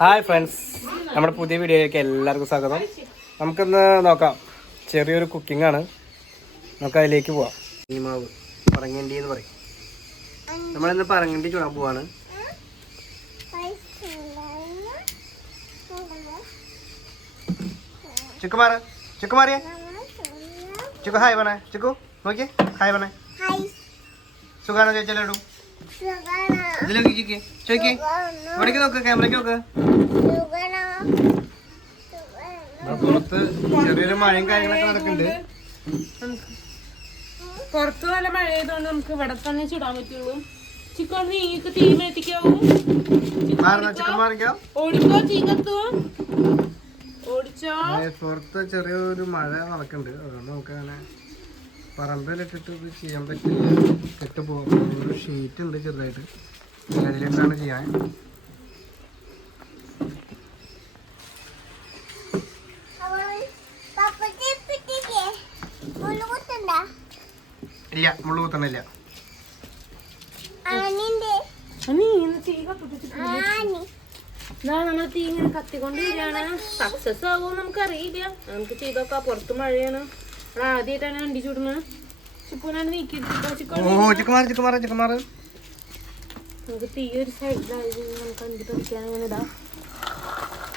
Hi friends നമ്മുടെ പുതിയ വീഡിയോയിലേക്ക് എല്ലാവർക്കും സ്വാഗതം. നമുക്കിന്ന് നോക്കാം. ചെറിയൊരു കുക്കിംഗ് ആണ്. നമുക്ക് അതിലേക്ക് പോവാം മാവ് പറങ്ങണ്ടി എന്ന് പറയും. നമ്മളിന്ന് പറങ്ങണ്ടി ചൂടാൻ പോവാണ്. ചുക്കുമാറ് ചുക്കുമാറിയെ ചുക്കു ഹായ് പണേ ചുക്കു നോക്കിയേ. ഹായ് പണേ സുഖാണോ ചോദിച്ചാലോ ഇതിലേക്ക് ചോദിക്കേ ചോദിക്കേ. ഇവിടേക്ക് നോക്ക് ക്യാമറയ്ക്ക് നോക്ക്. പുറത്ത് ചെറിയൊരു മഴയും കാര്യങ്ങളൊക്കെ നടക്കുന്നുണ്ട്. പുറത്ത് നല്ല മഴ ആയതുകൊണ്ട് നമുക്ക് ഇവിടെ തന്നെ ചുടാൻ പറ്റുള്ളൂ. ചിക്കൻ നീങ്ങിക്ക് തീ മേത്തിക്കാവൂ? ഓടിക്കോ തീ കത്തുവോ ഓടിച്ചോ പുറത്ത് ചെറിയൊരു മഴ നടക്കുന്നുണ്ട്. അതുകൊണ്ട് നമുക്ക് അങ്ങനെ പറമ്പിലിട്ടിട്ട് ഇത് ചെയ്യാൻ പറ്റില്ല. കെട്ടുപോകും ഷീറ്റ് ഉണ്ട് ചെറുതായിട്ട്. അതിലേക്കാണ് ചെയ്യാൻ. ഇല്ല മുള്ളു കുത്തണില്ല. നമ്മൾ തീ ഇങ്ങനെ കത്തിക്കൊണ്ട് വരികയാണ്. സക്സസ് ആവുമോ നമുക്ക് അറിയില്ല നമുക്ക് ചെയ്തൊക്കെ പുറത്ത് മഴയാണ്. ആദ്യമായിട്ടാണ് വണ്ടി ചൂടുന്നത്. ചിക്കുനാണ് നീക്കിയെടുത്തിട്ടോ നമുക്ക് തീ ഒരു സൈഡിലായി നമുക്ക് വണ്ടി പഠിക്കാൻ അങ്ങനെ ഇടാം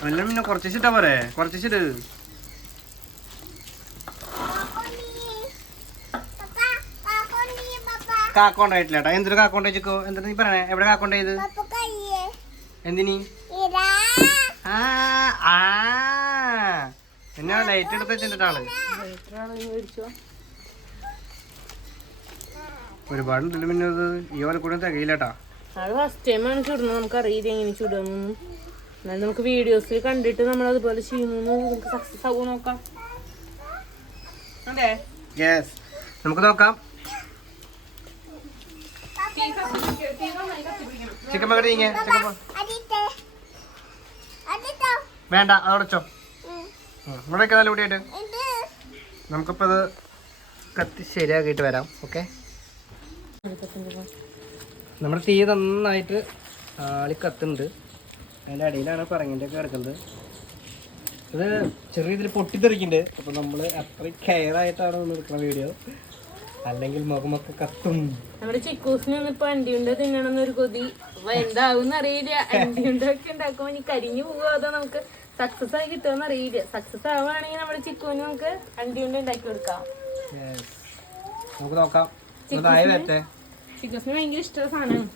എല്ലാം പിന്നെ കുറച്ച് ചിട്ടാ പോരെ? കുറച്ച് ചിട്ട് കാക്കോണ്ടായിട്ടില്ല കേട്ടോ. എന്തൊരു കാക്കോണ്ട വെച്ചോ എന്താ നീ പറയണേ? എവിടെ കാക്കോണ്ട ഇത്? എന്തിനി? ആ ആ. പിന്നെ ലൈറ്റ് എടുത്ത് വെച്ചിട്ടാണ് മേടിച്ചോ ഒരുപാടുണ്ടല്ലോ പിന്നെ അത് ഈ പോലെ കൂടെ തികയില്ലേട്ടാ അത് ഫസ്റ്റ് ടൈമാണ് ചുടുന്നത്. നമുക്ക് അറിയില്ല എങ്ങനെ ചുടുന്നു എന്നാൽ നമുക്ക് വീഡിയോസിൽ കണ്ടിട്ട് നമ്മൾ അതുപോലെ ചെയ്യുന്നു. നമുക്ക് സക്സസ് ആവുമോ നോക്കാം. അതെ യെസ് നമുക്ക് നോക്കാം. ചിക്കൻ ഇങ്ങനെ ചിക്കൻ വേണ്ട അതോടച്ചോ ഇവിടെയൊക്കെ നല്ല കൂടിയായിട്ട് നമുക്കിപ്പോൾ അത് കത്തി ശരിയാക്കിയിട്ട് വരാം ഓക്കെ? നമ്മുടെ തീ നന്നായിട്ട് ആളി കത്തുന്നുണ്ട്. അതിന്റെ അടിയിലാണ് പറങ്ങിന്റെ ഒക്കെ കിടക്കുന്നത്. ഇത് ചെറിയ ഇതിൽ പൊട്ടിത്തെറിക്കുന്നുണ്ട്. അപ്പോൾ നമ്മൾ അത്രയും കെയർ ആയിട്ടാണ് ഒന്ന് എടുക്കുന്ന വീഡിയോ അല്ലെങ്കിൽ മുഖമൊക്കെ കത്തും. നമ്മുടെ ചിക്കൂസിന് ഇപ്പൊ അണ്ടിയുണ്ട തിന്നണം ഒരു കൊതി. എന്താവും അറിയില്ല. അണ്ടിയുണ്ടൊക്കെ ഉണ്ടാക്കുമ്പോ ഇനി കരിഞ്ഞു പോകുമോ അതോ നമുക്ക് സക്സസ് ആയി കിട്ടുമെന്ന് അറിയില്ല. സക്സസ് ആവുകയാണെങ്കിൽ നമ്മുടെ ചിക്കൂന് നമുക്ക് അണ്ടിയുണ്ട ഉണ്ടാക്കി കൊടുക്കാം. നമുക്ക് നോക്കാം. ചിക്കൂസിന്? ഭയങ്കര ഇഷ്ടമുള്ള സാധനമാണ്.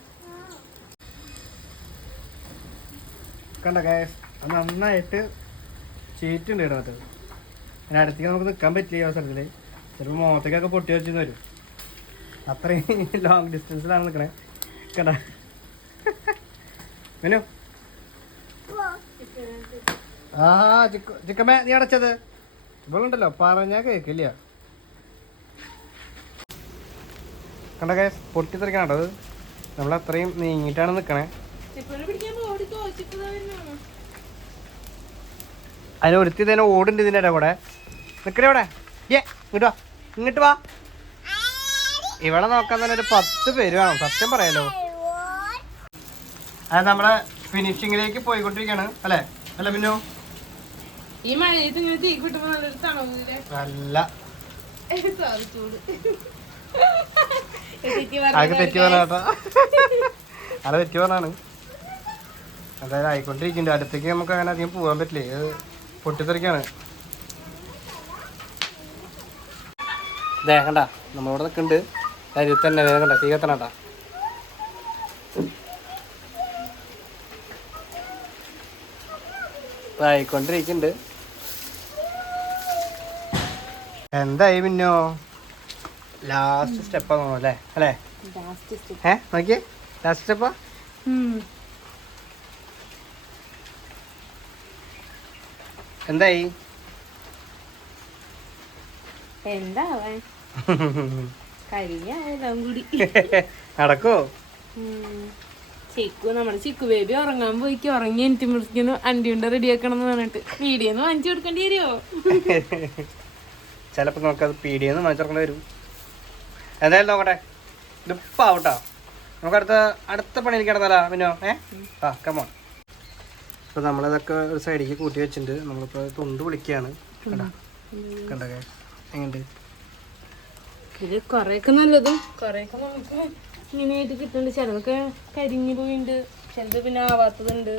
കണ്ട ഗൈസ് അത് നന്നായിട്ട് ചീറ്റുണ്ട് ഇടത്ത് അതിനടുത്തേക്ക് നമുക്ക് നിൽക്കാൻ പറ്റില്ല ഈ അവസരത്തിൽ ചിലപ്പോൾ മുഖത്തേക്കൊക്കെ പൊട്ടി വെച്ച് വരും അത്രയും ലോങ് ഡിസ്റ്റൻസിലാണ് നിൽക്കണേ കട മെനു? ആ ചിക്ക ചിക്കമ്മേ നീ അടച്ചത് ഇവളുണ്ടല്ലോ പറഞ്ഞാൽ കേൾക്കില്ല കണ്ട ഗൈസ് പൊട്ടിത്തെറിക്കണം അത് നമ്മൾ അത്രയും നീങ്ങിയിട്ടാണ് നിൽക്കണേ അതിന് ഒരുത്തി തന്നെ ഓടുണ്ട് ഇതിന്റെ കൂടെ നിൽക്കണേ ഇവിടെ ഏ ഇങ്ങോട്ട് വാ. ഇങ്ങോട്ട് വാ. ഇവിടെ നോക്കാൻ തന്നെ ഒരു പത്ത് പേര് വേണം സത്യം പറയാലോ. അത് നമ്മളെ ഫിനിഷിംഗിലേക്ക് പോയിക്കൊണ്ടിരിക്കുകയാണ് അല്ലേ? അല്ല പിന്നോ ഈ മഴയത്ത് ഇങ്ങനെ തീ കിട്ടുമ്പോ നല്ലൊരു തണവില്ലേ? നല്ല സോറി ചൂട് ആൾക്ക് തെറ്റി പറഞ്ഞ കേട്ടോ. അത് തെറ്റി പറഞ്ഞാണ് അതായത് ആയിക്കൊണ്ടിരിക്കുന്നുണ്ട്. അടുത്തേക്ക് നമുക്ക് അങ്ങനെ അധികം പോകാൻ പറ്റില്ലേ. പൊട്ടിത്തെറിക്കാണ്. കണ്ട? നമ്മളിവിടെ നിൽക്കുന്നുണ്ട്. അരി തന്നെ വേഗം കണ്ട? തീ കത്തണ കേട്ടാ ആയിക്കൊണ്ടിരിക്കുന്നുണ്ട് എന്തായി പിന്നോ ലാസ്റ്റ് സ്റ്റെപ്പാ തോന്നുന്നു അല്ലേ? അല്ലേ? ഏ നോക്കിയേ? ലാസ്റ്റ് സ്റ്റെപ്പാ എന്തായി? എന്താവാൻ? കരിഞ്ഞാവും കൂടി. നടക്കോ. ചിക്കു നമ്മുടെ ചിക്കു ബേബി ഉറങ്ങാൻ പോയിക്ക്. ഉറങ്ങി എനിക്ക് മുറിക്കുന്നു അണ്ടിയുണ്ട റെഡിയാക്കണം എന്ന് പറഞ്ഞിട്ട്. വീഡിയോന്ന് വാങ്ങിച്ചു കൊടുക്കേണ്ടി വരുമോ ചിലപ്പോൾ നമുക്കത് പീടിയെന്ന് വാങ്ങിച്ചു വരും. എന്തായാലും നോക്കട്ടെ. ഇതിപ്പാവട്ടോ നമുക്ക് അടുത്ത അടുത്ത പണിയിൽ കിടന്നാലാ പിന്നോ ഏ? ആ കമോൺ അപ്പോൾ നമ്മളിതൊക്കെ ഒരു സൈഡിലേക്ക് കൂട്ടി വെച്ചിട്ടുണ്ട്. നമ്മളിപ്പോൾ തൊണ്ട് വിളിക്കുകയാണ്. കണ്ടോ? കണ്ടൊക്കെ എങ്ങനെയുണ്ട്? ഇത് കൊറേയൊക്കെ നല്ലതും. കൊറേയൊക്കെ നമുക്ക് ഇങ്ങനെയായിട്ട് കിട്ടുന്നുണ്ട്. ചിലതൊക്കെ കരിഞ്ഞു പോയിണ്ട്. ചിലത് പിന്നെ ആവാത്തതുണ്ട്.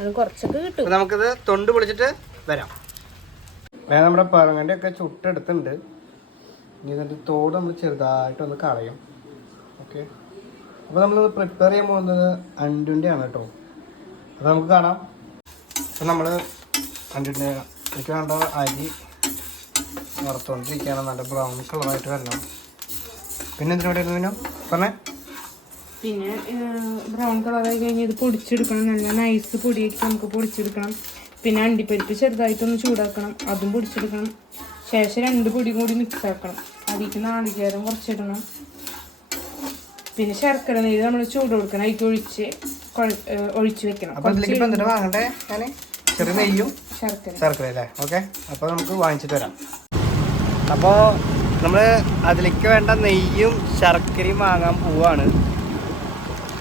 അത് കുറച്ചൊക്കെ കിട്ടും. അപ്പോൾ നമുക്കിത് തൊണ്ട് പൊളിച്ചിട്ട് വരാം. വേറെ നമ്മുടെ പറങ്ങന്റെ ഒക്കെ ചുട്ടെടുത്തുണ്ട് ഇനി ഇതിന്റെ തോട് നമ്മൾ ചെറുതായിട്ടൊന്ന് കളയും. ഓക്കെ അപ്പോൾ നമ്മൾ പ്രിപ്പയർ ചെയ്യാൻ പോകുന്നത് അണ്ടുന്റെ ആണ് കേട്ടോ. അപ്പോൾ നമുക്ക് കാണാം. അപ്പോൾ നമ്മൾ അണ്ടിന്റെ എനിക്ക് വേണ്ട അരി. വറുത്തുകൊണ്ടിരിക്കുകയാണ് നല്ല ബ്രൗൺ കളറായിട്ട് വരണം. പിന്നെ എന്തിനോടായിരുന്നു പിന്നെ പറഞ്ഞേ. പിന്നെ ബ്രൗൺ കളറായി കഴിഞ്ഞ് ഇത് പൊടിച്ചെടുക്കണം. നല്ല നൈസ് പൊടിയാക്കി നമുക്ക് പൊടിച്ചെടുക്കണം. പിന്നെ അണ്ടിപ്പരിപ്പ് ചെറുതായിട്ടൊന്ന് ചൂടാക്കണം. അതും പൊടിച്ചെടുക്കണം. ശേഷം രണ്ട് പൊടി കൂടി മിക്സ് ആക്കണം. അതിലേക്ക് നാളികേരം കുറച്ചിടണം. പിന്നെ ശർക്കര നീര് നമ്മൾ ചൂട് കൊടുക്കണം. അതിലേക്ക് ഒഴിച്ച് ഒഴിച്ച് വെക്കണം. വാങ്ങണ്ടേ? ഞാൻ ചെറിയ നെയ്യും ശർക്കര. ശർക്കര അല്ലേ ഓക്കെ അപ്പോൾ നമുക്ക് വാങ്ങിച്ചിട്ട് വരാം. അപ്പോൾ നമ്മൾ അതിലേക്ക് വേണ്ട നെയ്യും ശർക്കരയും വാങ്ങാൻ പോവാണ്.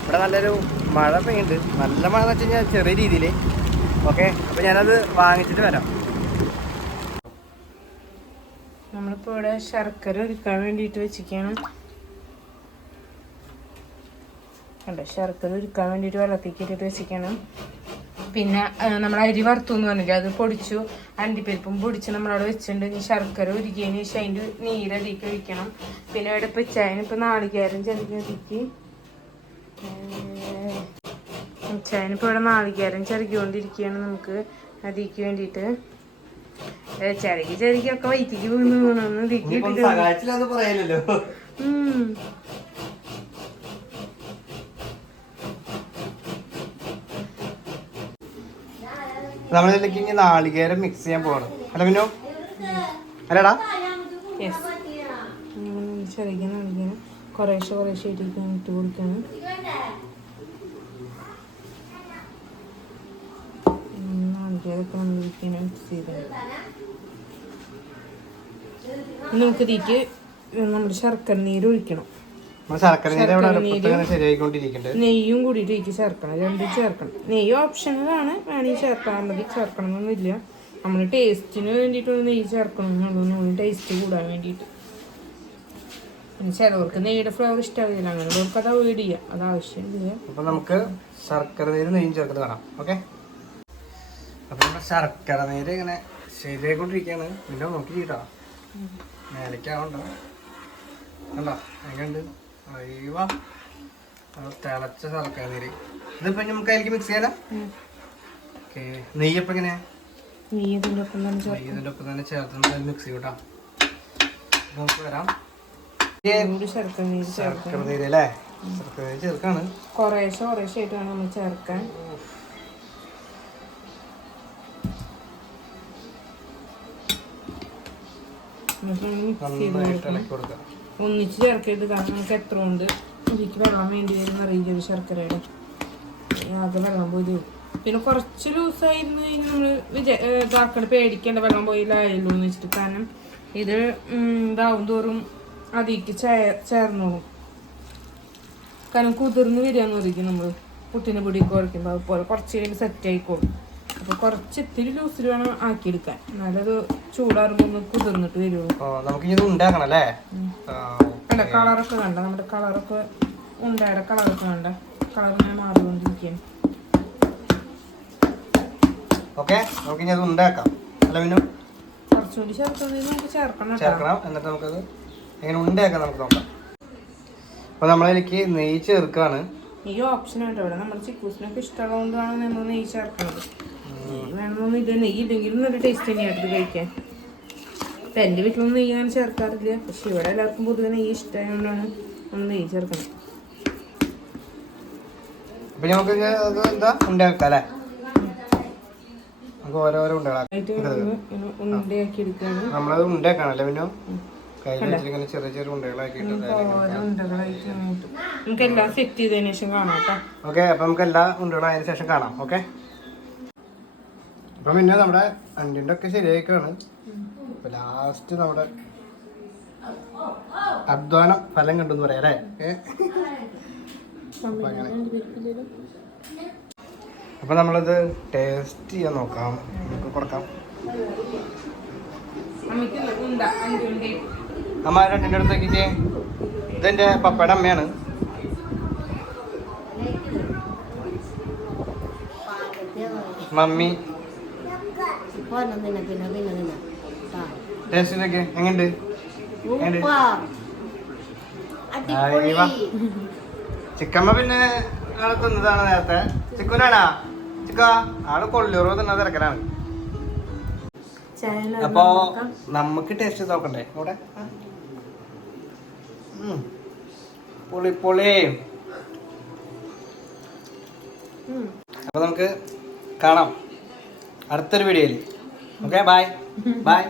ഇവിടെ നല്ലൊരു മഴ പെയ്യുന്നുണ്ട്. നല്ല മഴ എന്ന് വെച്ച് കഴിഞ്ഞാൽ ചെറിയ രീതിയിൽ ഓക്കെ അപ്പോൾ ഞാനത് വാങ്ങിച്ചിട്ട് വരാം. നമ്മളിപ്പോൾ ഇവിടെ ശർക്കര ഒരുക്കാൻ വേണ്ടിയിട്ട് വെച്ചിരിക്കുകയാണ് കണ്ടോ? ശർക്കര ഒരുക്കാൻ വേണ്ടിയിട്ട് വെള്ളത്തേക്ക് ഇട്ടിട്ട് വെച്ചിരിക്കണം. പിന്നെ നമ്മൾ അരി വറുത്തു എന്ന് പറഞ്ഞില്ല അത് പൊടിച്ചു അണ്ടിപ്പരിപ്പും പൊടിച്ച് നമ്മളവിടെ വെച്ചിട്ടുണ്ട്. ഇനി ശർക്കര ഉരുക്കിയതിന് ശേഷം അതിന്റെ നീരതിക്ക് ഒഴിക്കണം. പിന്നെ ഇവിടെ ഇപ്പം ചായന് ഇപ്പം നാളികേരം ചെറുക്കിക്ക് ചായനിപ്പോൾ ഇവിടെ നാളികേരം ചെറുക്കിക്കൊണ്ടിരിക്കുകയാണ് നമുക്ക് അതിക്ക് വേണ്ടിയിട്ട്. ചിരകി ചിരകിയൊക്കെ വൈറ്റിക്ക് വീണ് വീണൊന്ന് ഇതിക്ക് നമ്മളിതിലേക്ക് ഇനി നാളികേരം മിക്സ് ചെയ്യാൻ പോവാണ്. അല്ല മിന്നു? അല്ലടാ. നാളികേരം കുറേശ്ശെ കുറേശ്ശെ ഇട്ട് കൊടുക്കണം. നാളികേരമൊക്കെ മിക്സ് ചെയ്ത് നമുക്ക് ഇതിക്ക് നമ്മുടെ ശർക്കര നീര് ഒഴിക്കണം. നെയ്യും കൂടിയിട്ട് ഇതിക്ക് ചേർക്കണം രണ്ടും ചേർക്കണം. നെയ്യ് ഓപ്ഷണലാണ് വേണമെങ്കിൽ ചേർക്കാൻ മതി ചേർക്കണം എന്നൊന്നുമില്ല നമ്മൾ ടേസ്റ്റിന് വേണ്ടിട്ട് നെയ്യ് ചേർക്കണം എന്നുള്ളൂ ടേസ്റ്റ് കൂടാൻ വേണ്ടിട്ട് പിന്നെ ചിലവർക്ക് നെയ്യുടെ ഫ്ലേവർ ഇഷ്ടമാവില്ല അങ്ങനെയുള്ളവർക്ക് അത് അവോയ്ഡ് ചെയ്യാം. അത് ആവശ്യമില്ല. അപ്പൊ നമുക്ക് ശർക്കര നീര് നെയ്യും ചേർക്കുന്നത് കാണാം. ഓക്കെ? അപ്പൊ നമ്മുടെ ശർക്കര നീര് ഇങ്ങനെ ശരിയായിക്കൊണ്ടിരിക്കുകയാണ്. പിന്നെ നോക്കി കേട്ടോ മേലേക്കാവണ്ട കണ്ടോ? എങ്ങനെയുണ്ട്? നല്ല തിളച്ച ശർക്കര നീര്. ഇതിപ്പോ നമുക്ക് അതിലേക്ക് മിക്സ് ചെയ്യാലോ? നെയ്യപ്പ എങ്ങനെയാ? ഒപ്പം തന്നെ ചേർക്കും. നെയ്യ് ഇതിന്റെ ഒപ്പം തന്നെ ചേർത്ത് മിക്സ് ചെയ്യൂട്ടാ. നമുക്ക് വരാം. കൂടി ശർക്കര നീര് ചേർക്കണം ശർക്കര നീര് അല്ലേ? ശർക്കര നീര് ചേർക്കാണ്. കുറേശ്ശെ കുറേശ്ശെ ആയിട്ട് വേണം നമ്മൾ ചേർക്കാൻ. നന്നായിട്ട് ഇളക്കി കൊടുക്കാം. ഒന്നിച്ച് ചേർക്കരുത്. കാരണം നമുക്ക് എത്ര ഉണ്ട് എനിക്ക് വെള്ളം വേണ്ടി വരുന്ന അറിയില്ല ശർക്കരയുടെ. ആകെ വെള്ളം പോയി പിന്നെ കുറച്ച് ലൂസായിരുന്നു കഴിഞ്ഞാൽ നമ്മൾ ഇതാക്കണ്ട. പേടിക്കേണ്ട. വെള്ളം പോയില്ലായല്ലോ എന്ന് വെച്ചിട്ട്. കാരണം ഇത് ഇതാവും തോറും അതിക്ക് ചേർന്നോളും. കാരണം കുതിർന്ന് വരികയെന്ന് പറയും നമ്മൾ പുട്ടിന്റെ പൊടി കുറയ്ക്കുമ്പോൾ അതുപോലെ കുറച്ച് കഴിയുമ്പോൾ സെറ്റ് ആയിക്കോളും. അപ്പോൾ കുറച്ച് ഇത്തിരി ലൂസിൽ വേണം ആക്കിയെടുക്കാൻ. എന്നാലത് ചൂടാറുമ്പോൾ ഒന്ന് കുതിർന്നിട്ട് വരുള്ളൂ. നമുക്ക് ഇത് ഉണ്ടാക്കണം അല്ലേ? കണ്ട കളറൊക്കെ കണ്ട? നമ്മുടെ കളറൊക്കെ ഉണ്ടായുടെ കളറൊക്കെ കണ്ട? കളർ ഇങ്ങനെ മാറിക്കൊണ്ടിരിക്കുകയാണ്. ഓക്കെ നമുക്ക് ഇനി അത് ഉണ്ടാക്കാം. അല്ല പിന്നെ കുറച്ചുകൂടി ചേർക്കുന്നത് നമുക്ക് ചേർക്കണം ചേർക്കണം എന്നിട്ട് നമുക്കത് എങ്ങനെ ഉണ്ടാക്കാം നമുക്ക് നോക്കാം. അപ്പോൾ നമ്മളതിലേക്ക് നെയ്യ് ചേർക്കാണ്. ഈ ഓപ്ഷൻ ഉണ്ട് ഇവിടെ. നമ്മുടെ ചിക്കൂസിനൊക്കെ ഇഷ്ടമുള്ളതുകൊണ്ടാണ് നമ്മൾ നെയ്യ് ചേർക്കുന്നത്. വേണമെന്നൊന്നും ഇത് നെയ്യ് ഇല്ലെങ്കിലും നല്ല ടേസ്റ്റ് തന്നെയാണ് ഇത് കഴിക്കാൻ. ഇപ്പം എന്റെ വീട്ടിലൊന്നും നെയ്യ് ഞാൻ ചേർക്കാറില്ല. പക്ഷെ ഇവിടെ എല്ലാവർക്കും പൊതുവെ നെയ്യ് ഇഷ്ടമായതുകൊണ്ടാണ് നമ്മൾ നെയ്യ് ചേർക്കുന്നത്. അപ്പം നമുക്ക് എന്താ? ഉണ്ടാക്കാം അല്ലേ? നമുക്ക് ഓരോരോ എടുക്കുകയാണ് നമ്മളത് ഉണ്ടാക്കണം അല്ലേ പിന്നെ? ഇങ്ങനെ ചെറിയ ചെറിയ ഉണ്ടകളാക്കിയിട്ട് നമുക്ക് എല്ലാം സെറ്റ് ചെയ്തതിന് ശേഷം കാണാം ഓക്കെ അപ്പം നമുക്ക് എല്ലാ ഉണ്ടകളും അതിന് ശേഷം കാണാം ഓക്കെ? അപ്പം പിന്നെ നമ്മുടെ അണ്ടിന്റെ ഒക്കെ ശരിയായിക്കാണ്. അപ്പം ലാസ്റ്റ് നമ്മുടെ അധ്വാനം ഫലം കണ്ടെന്ന് പറയാം അല്ലേ? അപ്പം അങ്ങനെ. അപ്പൊ നമ്മളിത് ടേസ്റ്റ് ചെയ്യാൻ നോക്കാം. നമുക്ക് കൊടുക്കാം. അമ്മ രണ്ടിന്റെ അടുത്തേക്ക് ഇതെന്റെ പപ്പയുടെ അമ്മയാണ്. മമ്മി. ടേസ്റ്റ് ഇതൊക്കെ എങ്ങനെയുണ്ട്? എങ്ങനെയുണ്ട്. ചിക്കമ്മ പിന്നെ ആൾ തിന്നതാണ് നേരത്തെ. ചിക്കുനാണാ? ചിക്ക ആൾ കൊള്ളിയൂറ് തിന്ന തിരക്കലാണ്. അപ്പോ നമുക്ക് ടേസ്റ്റ് നോക്കണ്ടേ? ഇവിടെ. പൊളി പൊളി. അപ്പൊ നമുക്ക് കാണാം. അടുത്തൊരു വീഡിയോയിൽ ഓക്കെ ബൈ ബൈ